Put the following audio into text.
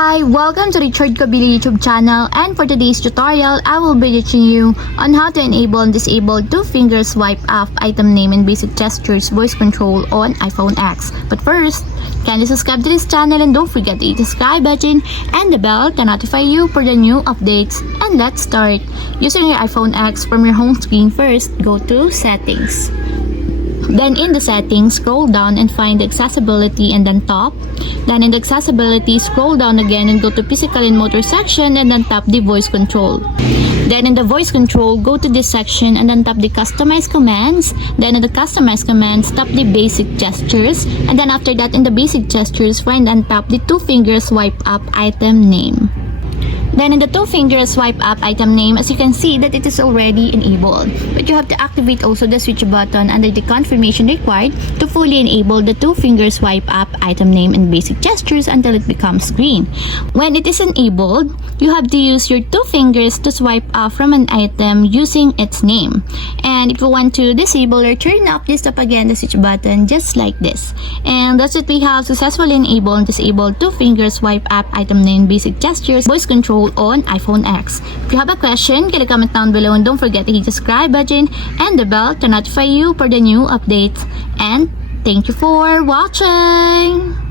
Hi! Welcome to the Richard Kabili YouTube channel, and for today's tutorial, I will be teaching you on how to enable and disable two-finger swipe up item name and basic gestures voice control on iPhone X. But first, kindly subscribe to this channel and don't forget to hit the subscribe button and the bell to notify you for the new updates. And let's start. Using your iPhone X, from your home screen first, go to Settings. Then in the settings, scroll down and find the accessibility and then top. Then in the accessibility, scroll down again and go to physical and motor section and then tap the voice control. Then in the voice control, go to this section and then tap the customize commands. Then in the customize commands, tap the basic gestures. And then after that, in the basic gestures, find and tap the two-finger swipe up item name. Then in the two-finger swipe up item name, as you can see that it is already enabled. But you have to activate also the switch button under the confirmation required to fully enable the two-finger swipe up item name and basic gestures until it becomes green. When it is enabled, you have to use your two fingers to swipe up from an item using its name. And if you want to disable or turn up this up again the switch button just like this. And that's it, we have successfully enabled and disabled two-finger swipe up item name basic gestures voice control on iPhone X. If you have a question, can you comment down below and don't forget to hit the subscribe button and the bell to notify you for the new updates. And thank you for watching!